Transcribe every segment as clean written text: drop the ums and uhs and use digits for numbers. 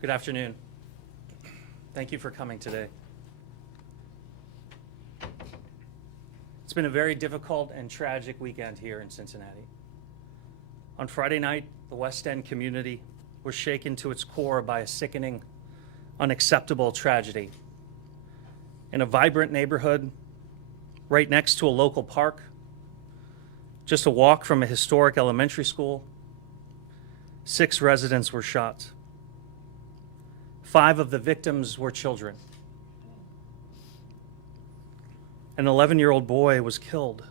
Good afternoon. Thank you for coming today. It's been a very difficult and tragic weekend here in Cincinnati. On Friday night, the West End community was shaken to its core by a sickening, unacceptable tragedy. In a vibrant neighborhood, right next to a local park, just a walk from a historic elementary school, 6 residents were shot. 5 of the victims were children. An 11-year-old boy was killed.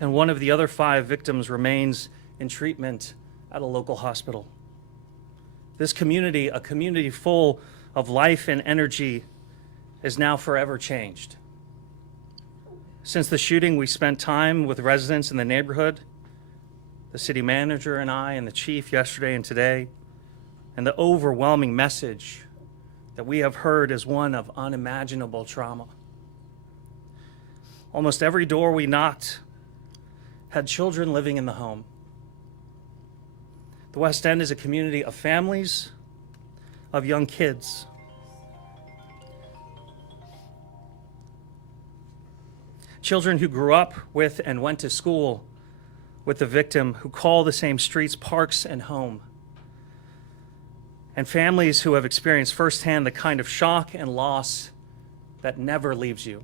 And one of the other 5 victims remains in treatment at a local hospital. This community, a community full of life and energy, is now forever changed. Since the shooting, we spent time with residents in the neighborhood, the city manager and I and the chief yesterday and today, and the overwhelming message that we have heard is one of unimaginable trauma. Almost every door we knocked had children living in the home. The West End is a community of families, of young kids. Children who grew up with and went to school with the victim, who call the same streets parks and home. And families who have experienced firsthand the kind of shock and loss that never leaves you.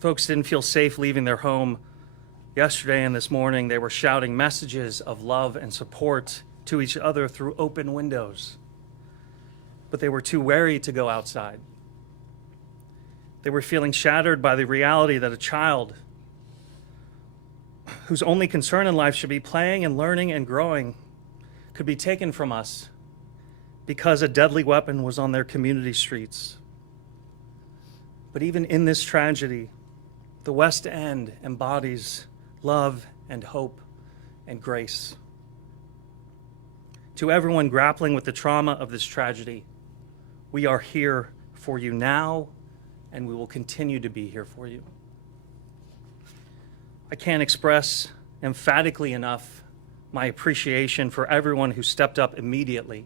Folks didn't feel safe leaving their home yesterday and this morning. They were shouting messages of love and support to each other through open windows, but they were too wary to go outside. They were feeling shattered by the reality that a child whose only concern in life should be playing and learning and growing could be taken from us because a deadly weapon was on their community streets. But even in this tragedy, the West End embodies love and hope and grace. To everyone grappling with the trauma of this tragedy, we are here for you now, and we will continue to be here for you. I can't express emphatically enough my appreciation for everyone who stepped up immediately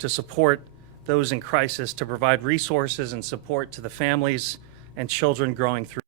to support those in crisis, to provide resources and support to the families and children growing through.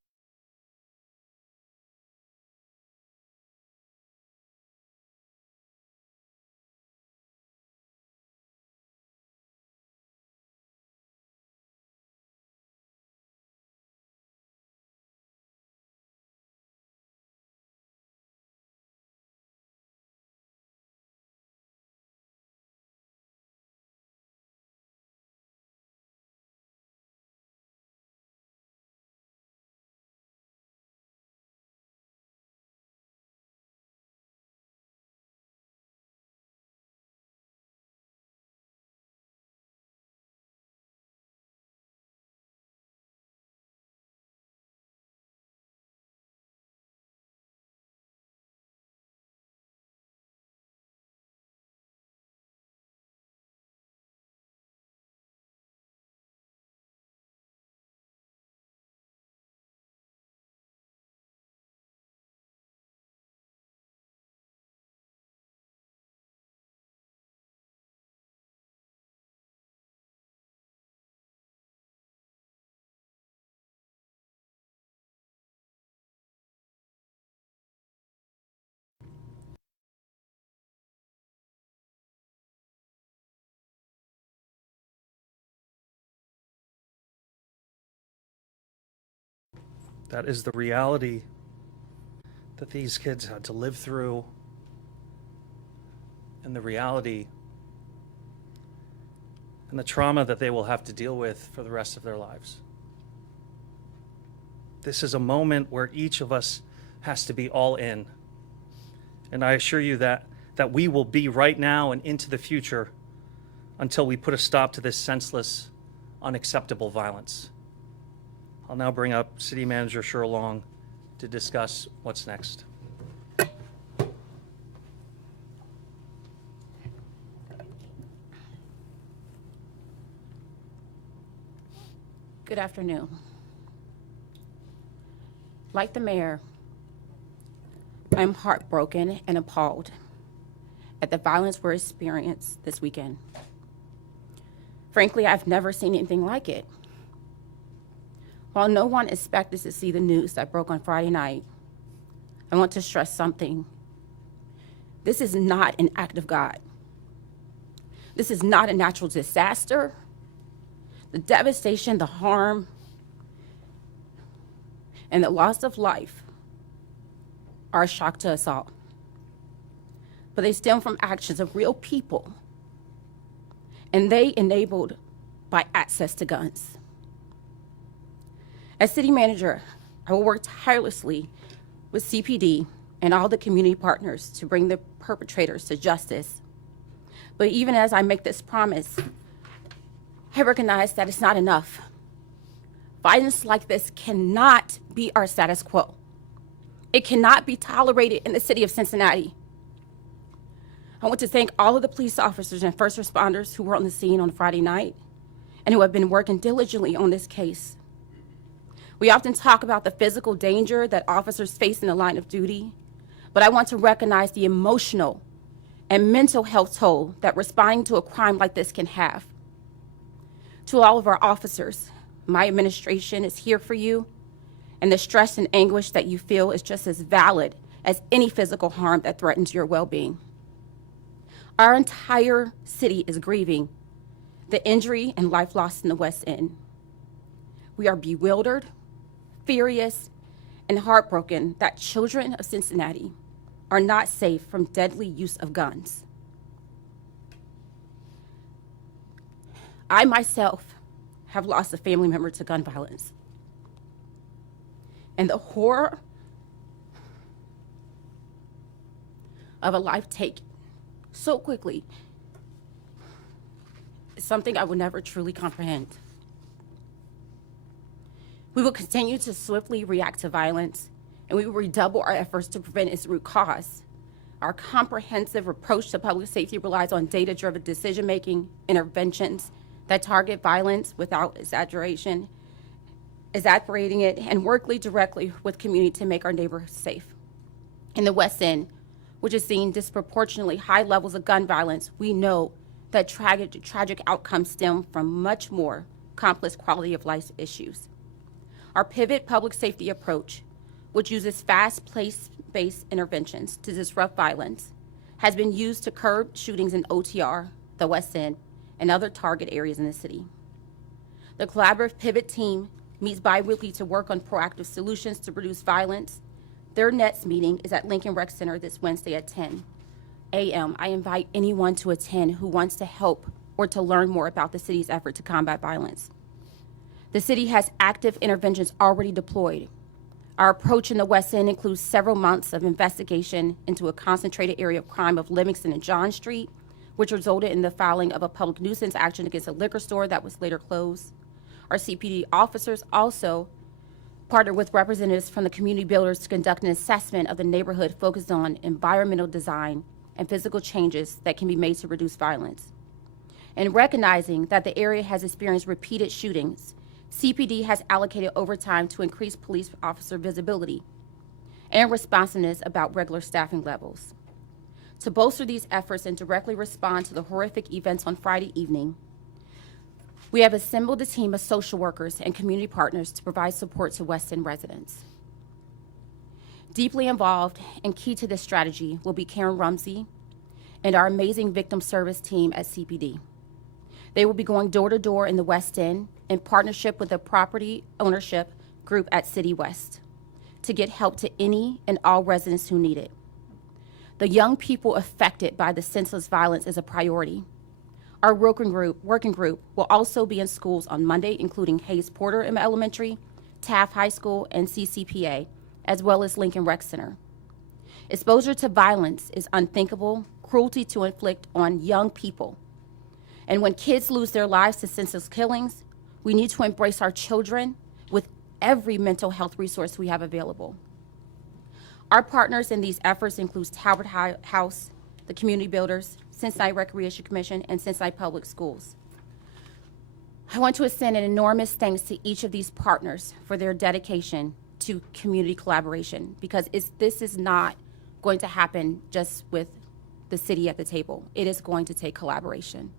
That is the reality that these kids had to live through, and the reality and the trauma that they will have to deal with for the rest of their lives. This is a moment where each of us has to be all in. And I assure you that we will be right now and into the future until we put a stop to this senseless, unacceptable violence. I'll now bring up City Manager Sherlong to discuss what's next. Good afternoon. Like the mayor, I'm heartbroken and appalled at the violence we're experiencing this weekend. Frankly, I've never seen anything like it. While no one expected to see the news that broke on Friday night, I want to stress something. This is not an act of God. This is not a natural disaster. The devastation, the harm, and the loss of life are a shock to us all. But they stem from actions of real people, and they enabled by access to guns. As city manager, I will work tirelessly with CPD and all the community partners to bring the perpetrators to justice. But even as I make this promise, I recognize that it's not enough. Violence like this cannot be our status quo. It cannot be tolerated in the city of Cincinnati. I want to thank all of the police officers and first responders who were on the scene on Friday night and who have been working diligently on this case. We often talk about the physical danger that officers face in the line of duty, but I want to recognize the emotional and mental health toll that responding to a crime like this can have. To all of our officers, my administration is here for you, and the stress and anguish that you feel is just as valid as any physical harm that threatens your well-being. Our entire city is grieving the injury and life lost in the West End. We are bewildered, furious, and heartbroken that children of Cincinnati are not safe from deadly use of guns. I myself have lost a family member to gun violence. And the horror of a life taken so quickly is something I will never truly comprehend. We will continue to swiftly react to violence, and we will redouble our efforts to prevent its root cause. Our comprehensive approach to public safety relies on data-driven decision-making, interventions that target violence without exaggerating it, and working directly with community to make our neighborhoods safe. In the West End, which has seen disproportionately high levels of gun violence, we know that tragic outcomes stem from much more complex quality of life issues. Our pivot public safety approach, which uses fast place-based interventions to disrupt violence, has been used to curb shootings in OTR, the West End, and other target areas in the city. The collaborative pivot team meets bi-weekly to work on proactive solutions to reduce violence. Their next meeting is at Lincoln Rec Center this Wednesday at 10 a.m. I invite anyone to attend who wants to help or to learn more about the city's effort to combat violence. The city has active interventions already deployed. Our approach in the West End includes several months of investigation into a concentrated area of crime of Livingston and John Street, which resulted in the filing of a public nuisance action against a liquor store that was later closed. Our CPD officers also partnered with representatives from the community builders to conduct an assessment of the neighborhood focused on environmental design and physical changes that can be made to reduce violence. And recognizing that the area has experienced repeated shootings, CPD has allocated overtime to increase police officer visibility and responsiveness about regular staffing levels. To bolster these efforts and directly respond to the horrific events on Friday evening, we have assembled a team of social workers and community partners to provide support to West End residents. Deeply involved and key to this strategy will be Karen Rumsey and our amazing victim service team at CPD. They will be going door to door in the West End in partnership with the property ownership group at City West to get help to any and all residents who need it. The young people affected by the senseless violence is a priority. Our working group will also be in schools on Monday, including Hayes Porter Elementary, Taft High School, and CCPA, as well as Lincoln Rec Center. Exposure to violence is unthinkable cruelty to inflict on young people. And when kids lose their lives to senseless killings, we need to embrace our children with every mental health resource we have available. Our partners in these efforts include Talbot House, the Community Builders, Cincinnati Recreation Commission, and Cincinnati Public Schools. I want to extend an enormous thanks to each of these partners for their dedication to community collaboration, because this is not going to happen just with the city at the table. It is going to take collaboration.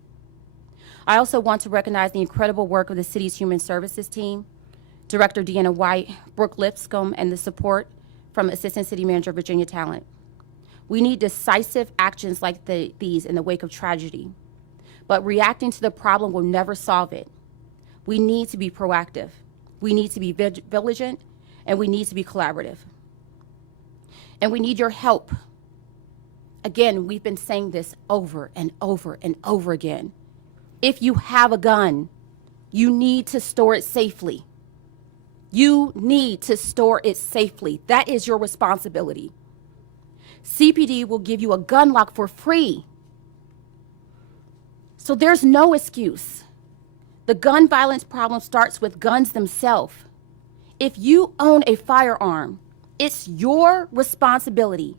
I also want to recognize the incredible work of the city's human services team, Director Deanna White, Brooke Lipscomb, and the support from Assistant City Manager Virginia Talent. We need decisive actions like these in the wake of tragedy, but reacting to the problem will never solve it. We need to be proactive. We need to be vigilant, and we need to be collaborative. And we need your help. Again, we've been saying this over and over and over again. If you have a gun, you need to store it safely. You need to store it safely. That is your responsibility. CPD will give you a gun lock for free. So there's no excuse. The gun violence problem starts with guns themselves. If you own a firearm, it's your responsibility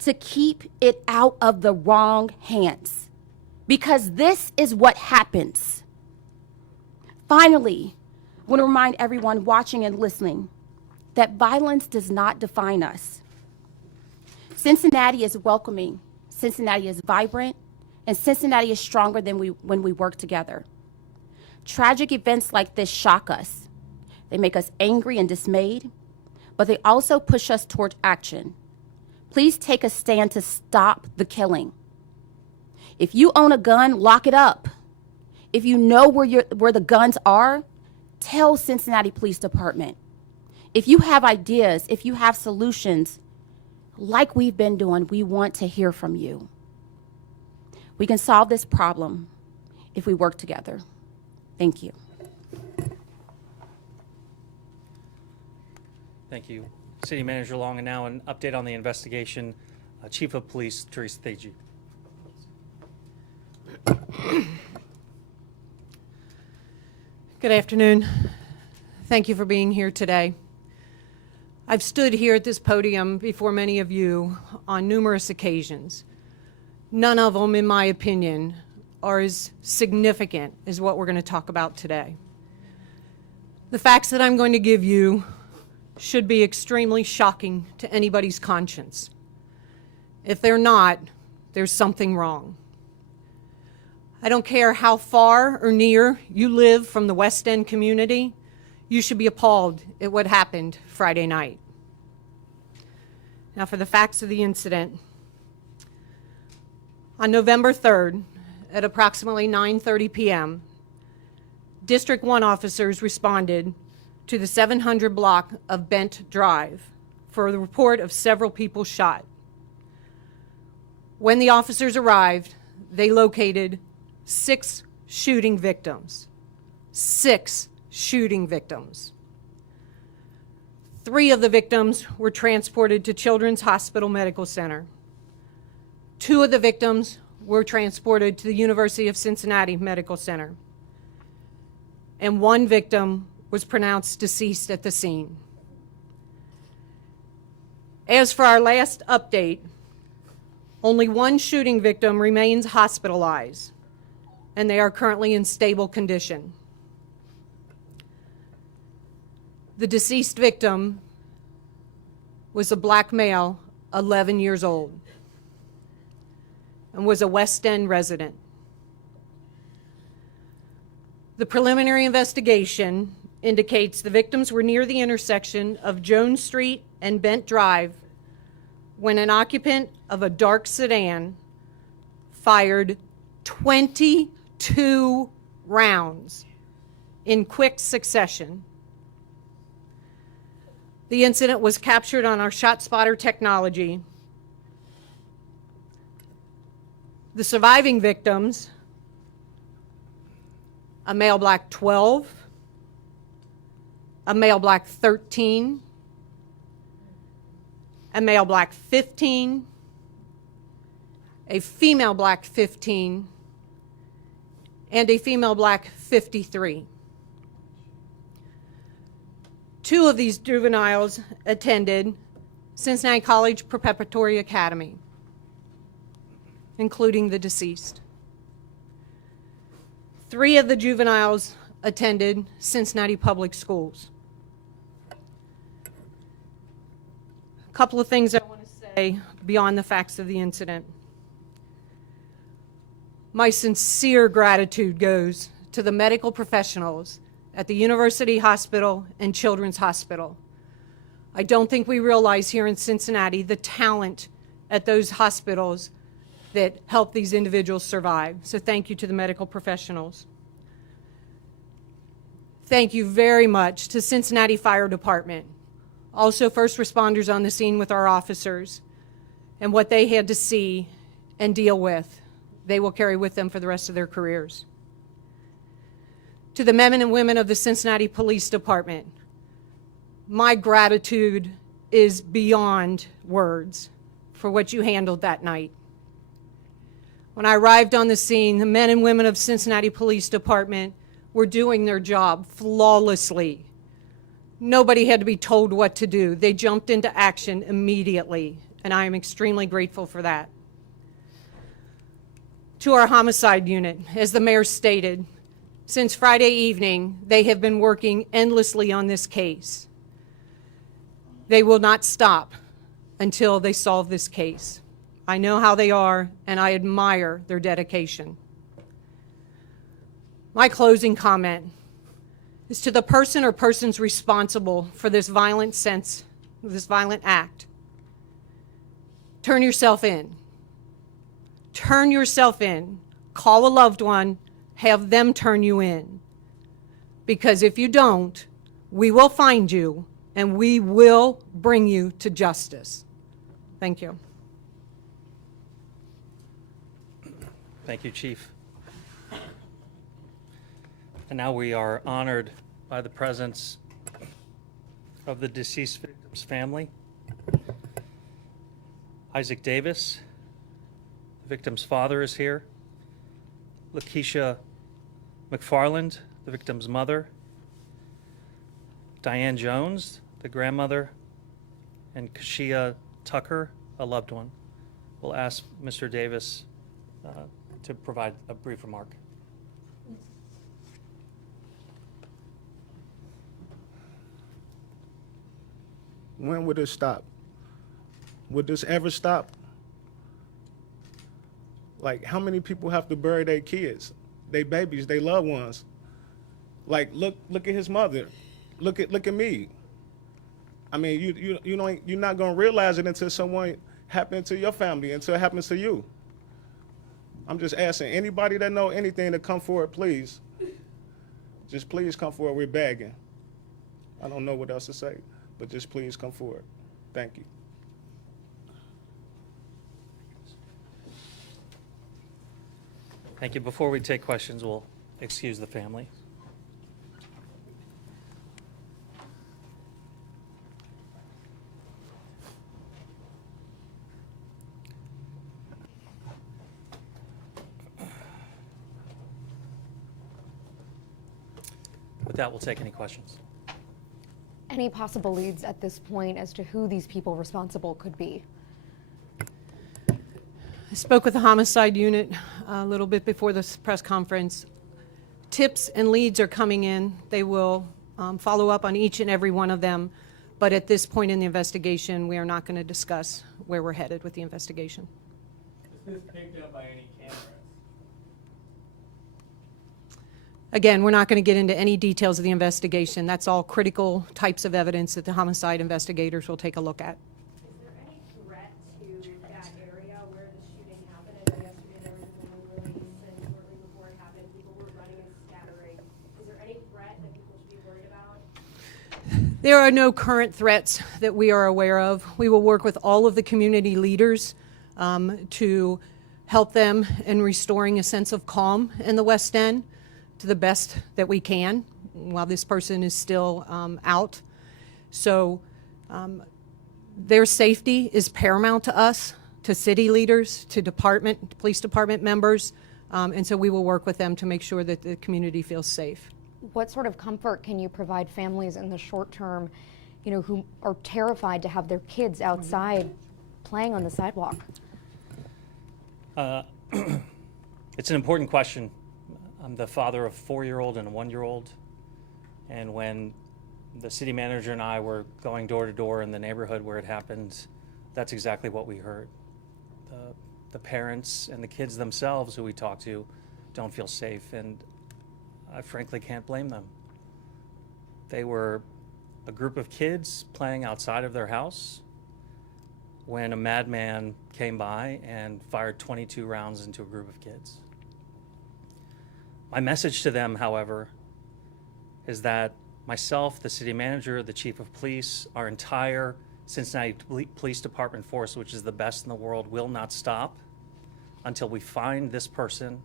to keep it out of the wrong hands, because this is what happens. Finally, I want to remind everyone watching and listening that violence does not define us. Cincinnati is welcoming, Cincinnati is vibrant, and Cincinnati is stronger than when we work together. Tragic events like this shock us. They make us angry and dismayed, but they also push us toward action. Please take a stand to stop the killing. If you own a gun, lock it up. If you know where the guns are, tell Cincinnati Police Department. If you have ideas, if you have solutions, like we've been doing, we want to hear from you. We can solve this problem if we work together. Thank you. Thank you, City Manager Long. And now an update on the investigation. Chief of Police Teresa Theetge. Good afternoon. Thank you for being here today. I've stood here at this podium before many of you on numerous occasions. None of them, in my opinion, are as significant as what we're going to talk about today. The facts that I'm going to give you should be extremely shocking to anybody's conscience. If they're not, there's something wrong. I don't care how far or near you live from the West End community, you should be appalled at what happened Friday night. Now for the facts of the incident. On November 3rd, at approximately 9:30 p.m., District 1 officers responded to the 700 block of Bent Drive for the report of several people shot. When the officers arrived, they located 6 shooting victims. 6 shooting victims. 3 of the victims were transported to Children's Hospital Medical Center. 2 of the victims were transported to the University of Cincinnati Medical Center. And 1 victim was pronounced deceased at the scene. As for our last update, only 1 shooting victim remains hospitalized, and they are currently in stable condition. The deceased victim was a black male, 11 years old, and was a West End resident. The preliminary investigation indicates the victims were near the intersection of Jones Street and Bent Drive when an occupant of a dark sedan fired 22 rounds in quick succession. The incident was captured on our ShotSpotter technology. The surviving victims, a male black 12, a male black 13, a male black 15, a female black 15, and a female black 53. 2 of these juveniles attended Cincinnati College Preparatory Academy, including the deceased. 3 of the juveniles attended Cincinnati Public Schools. A couple of things I want to say beyond the facts of the incident. My sincere gratitude goes to the medical professionals at the University Hospital and Children's Hospital. I don't think we realize here in Cincinnati the talent at those hospitals that help these individuals survive. So thank you to the medical professionals. Thank you very much to Cincinnati Fire Department, also first responders on the scene with our officers, and what they had to see and deal with, they will carry with them for the rest of their careers. To the men and women of the Cincinnati Police Department, my gratitude is beyond words for what you handled that night. When I arrived on the scene, the men and women of Cincinnati Police Department were doing their job flawlessly. Nobody had to be told what to do. They jumped into action immediately, and I am extremely grateful for that. To our homicide unit, as the mayor stated, since Friday evening, they have been working endlessly on this case. They will not stop until they solve this case. I know how they are, and I admire their dedication. My closing comment is to the person or persons responsible for this violent act. Turn yourself in. Turn yourself in. Call a loved one. Have them turn you in. Because if you don't, we will find you and we will bring you to justice. Thank you. Thank you, Chief. And now we are honored by the presence of the deceased victim's family. Isaac Davis, the victim's father, is here. Lakeisha McFarland, the victim's mother. Diane Jones, the grandmother. And Kashia Tucker, a loved one. We'll ask Mr. Davis to provide a brief remark. When would this stop? Would this ever stop? Like, how many people have to bury their kids, their babies, their loved ones? Like, look at his mother. Look at me. I mean, you're not gonna realize it until someone happens to your family, until it happens to you. I'm just asking anybody that know anything to come forward, please. Just please come forward. We're begging. I don't know what else to say, but just please come forward. Thank you. Thank you. Before we take questions, we'll excuse the family. With that, we'll take any questions. Any possible leads at this point as to who these people responsible could be? I spoke with the homicide unit a little bit before this press conference. Tips and leads are coming in. They will follow up on each and every one of them. But at this point in the investigation, we are not going to discuss where we're headed with the investigation. Is this picked up by any cameras? Again, we're not going to get into any details of the investigation. That's all critical types of evidence that the homicide investigators will take a look at. Is there any threat to that area where the shooting happened? I know yesterday there was a balloon release, and shortly before it happened, people were running and scattering. Is there any threat that people should be worried about? There are no current threats that we are aware of. We will work with all of the community leaders to help them in restoring a sense of calm in the West End to the best that we can while this person is still out. So their safety is paramount to us, to city leaders, to police department members, and so we will work with them to make sure that the community feels safe. What sort of comfort can you provide families in the short term, you know, who are terrified to have their kids outside playing on the sidewalk? It's an important question. I'm the father of a 4-year-old and a 1-year-old. And when the city manager and I were going door to door in the neighborhood where it happened, that's exactly what we heard. The the parents and the kids themselves who we talk to don't feel safe, and I frankly can't blame them. They were a group of kids playing outside of their house when a madman came by and fired 22 rounds into a group of kids. My message to them, however, is that myself, the city manager, the chief of police, our entire Cincinnati Police Department force, which is the best in the world, will not stop until we find this person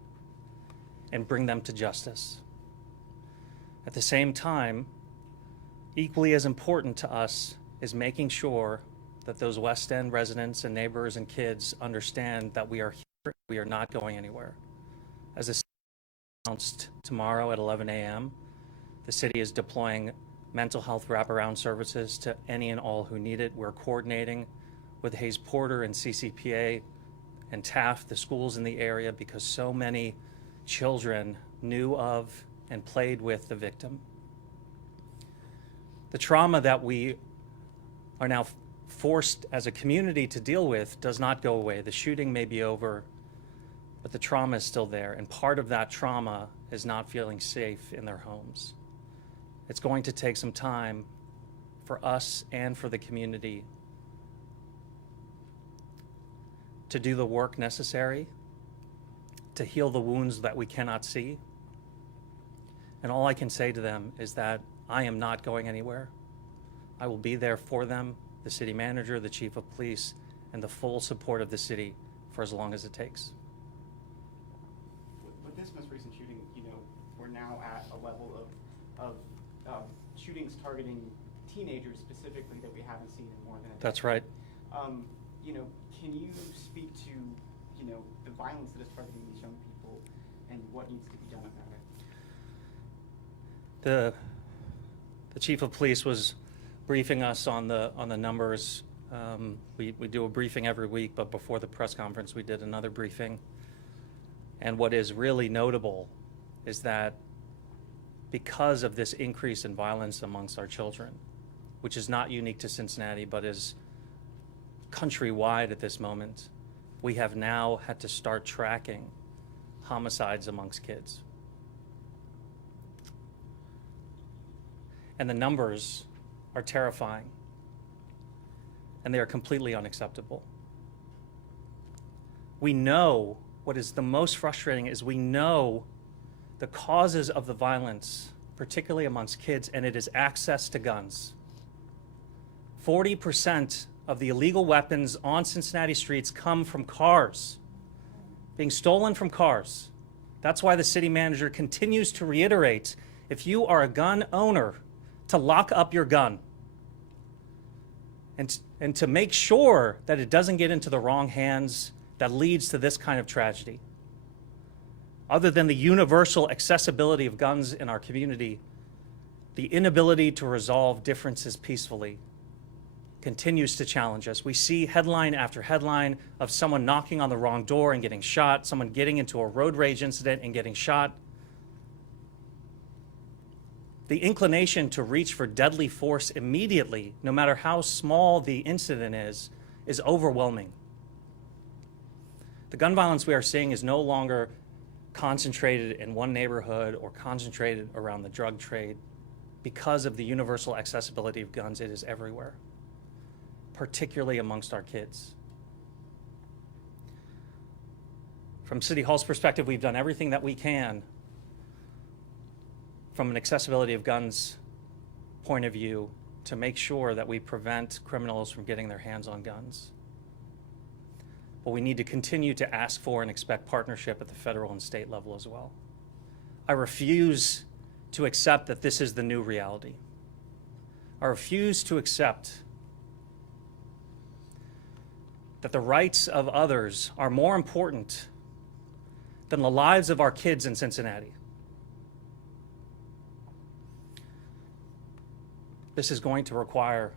and bring them to justice. At the same time, equally as important to us is making sure that those West End residents and neighbors and kids understand that we are here, we are not going anywhere. As the city announced tomorrow at 11 a.m., the city is deploying mental health wraparound services to any and all who need it. We're coordinating with Hayes Porter and CCPA and Taft, the schools in the area, because so many children knew of and played with the victim. The trauma that we are now forced as a community to deal with does not go away. The shooting may be over, but the trauma is still there. And part of that trauma is not feeling safe in their homes. It's going to take some time for us and for the community to do the work necessary to heal the wounds that we cannot see. And all I can say to them is that I am not going anywhere. I will be there for them, the city manager, the chief of police, and the full support of the city for as long as it takes. With this most recent shooting, we're now at a level of shootings targeting teenagers specifically that we haven't seen in more than a decade. That's right. Can you speak to, the violence that is targeting these young people and what needs to be done about it? The chief of police was briefing us on the numbers. We do a briefing every week, but before the press conference, we did another briefing. And what is really notable is that because of this increase in violence amongst our children, which is not unique to Cincinnati, but is countrywide at this moment, we have now had to start tracking homicides amongst kids. And the numbers are terrifying, and they are completely unacceptable. We know what is the most frustrating is we know the causes of the violence, particularly amongst kids, and it is access to guns. 40% of the illegal weapons on Cincinnati streets come from cars, being stolen from cars. That's why the city manager continues to reiterate, if you are a gun owner, to lock up your gun and to make sure that it doesn't get into the wrong hands that leads to this kind of tragedy. Other than the universal accessibility of guns in our community, the inability to resolve differences peacefully continues to challenge us. We see headline after headline of someone knocking on the wrong door and getting shot, someone getting into a road rage incident and getting shot. The inclination to reach for deadly force immediately, no matter how small the incident is overwhelming. The gun violence we are seeing is no longer concentrated in one neighborhood or concentrated around the drug trade. Because of the universal accessibility of guns, it is everywhere, particularly amongst our kids. From City Hall's perspective, we've done everything that we can from an accessibility of guns point of view to make sure that we prevent criminals from getting their hands on guns. But we need to continue to ask for and expect partnership at the federal and state level as well. I refuse to accept that this is the new reality. I refuse to accept that the rights of others are more important than the lives of our kids in Cincinnati. This is going to require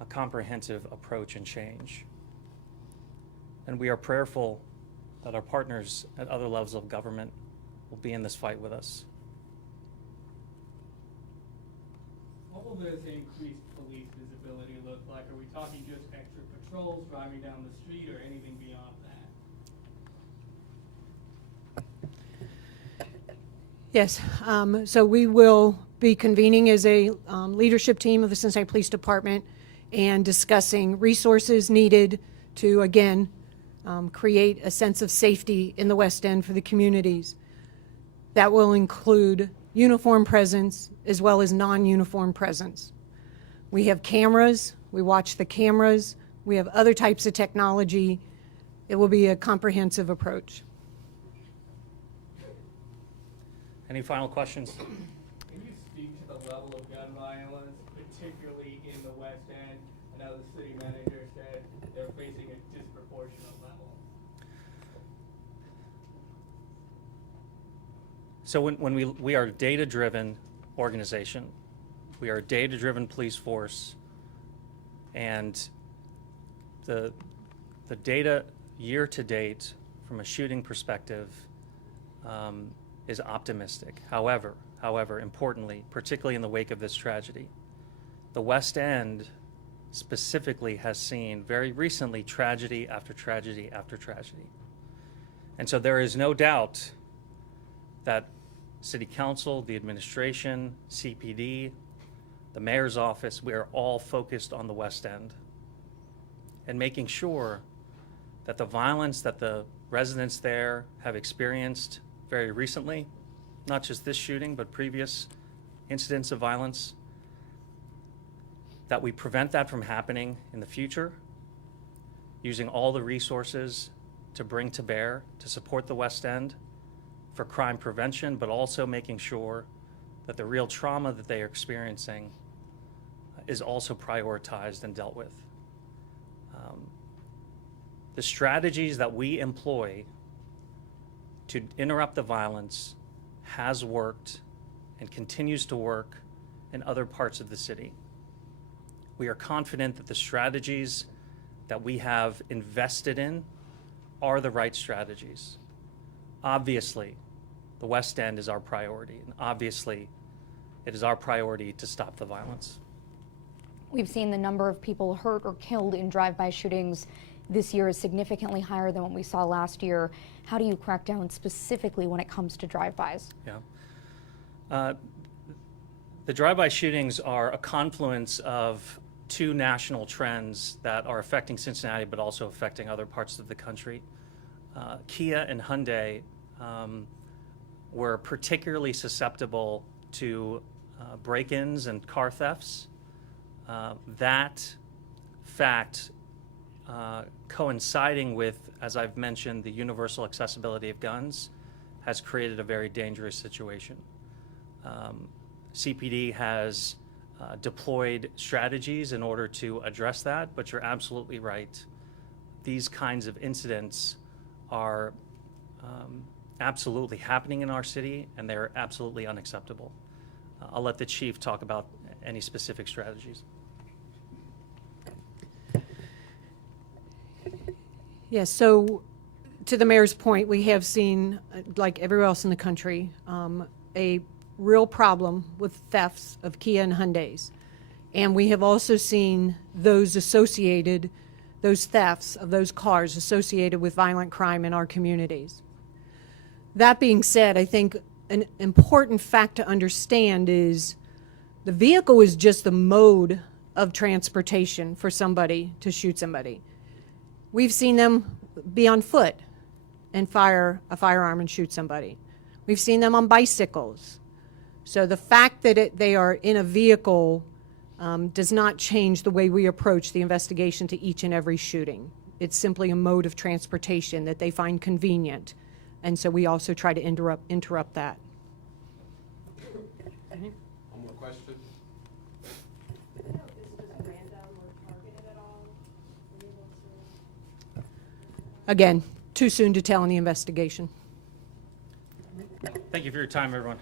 a comprehensive approach and change. And we are prayerful that our partners at other levels of government will be in this fight with us. What will this increased police visibility look like? Are we talking just extra patrols, driving down the street, or anything beyond that? Yes, so we will be convening as a leadership team of the Cincinnati Police Department and discussing resources needed to, again, create a sense of safety in the West End for the communities. That will include uniform presence as well as non-uniform presence. We have cameras, we watch the cameras, we have other types of technology. It will be a comprehensive approach. Any final questions? Can you speak to the level of gun violence, particularly in the West End? I know the city manager said they're facing a disproportionate level. So when we are a data-driven organization, we are a data-driven police force, and the data year to date from a shooting perspective is optimistic. However, importantly, particularly in the wake of this tragedy, the West End specifically has seen very recently tragedy after tragedy after tragedy. And so there is no doubt that City Council, the administration, CPD, the mayor's office, we are all focused on the West End and making sure that the violence that the residents there have experienced very recently, not just this shooting, but previous incidents of violence, that we prevent that from happening in the future, using all the resources to bring to bear to support the West End for crime prevention, but also making sure that the real trauma that they are experiencing is also prioritized and dealt with. The strategies that we employ to interrupt the violence has worked and continues to work in other parts of the city. We are confident that the strategies that we have invested in are the right strategies. Obviously, the West End is our priority, and obviously, it is our priority to stop the violence. We've seen the number of people hurt or killed in drive-by shootings this year is significantly higher than what we saw last year. How do you crack down specifically when it comes to drive-bys? Yeah. The drive-by shootings are a confluence of two national trends that are affecting Cincinnati, but also affecting other parts of the country. Kia and Hyundai were particularly susceptible to break-ins and car thefts. That fact coinciding with, as I've mentioned, the universal accessibility of guns has created a very dangerous situation. CPD has deployed strategies in order to address that, but you're absolutely right. These kinds of incidents are absolutely happening in our city, and they're absolutely unacceptable. I'll let the chief talk about any specific strategies. Yes, so to the mayor's point, we have seen, like everywhere else in the country, a real problem with thefts of Kia and Hyundais. And we have also seen those thefts of those cars associated with violent crime in our communities. That being said, I think an important fact to understand is the vehicle is just the mode of transportation for somebody to shoot somebody. We've seen them be on foot and fire a firearm and shoot somebody. We've seen them on bicycles. So the fact that they are in a vehicle does not change the way we approach the investigation to each and every shooting. It's simply a mode of transportation that they find convenient. And so we also try to interrupt that. One more question. I don't know if this was random or targeted at all. Were you able to? Again, too soon to tell in the investigation. Thank you for your time, everyone.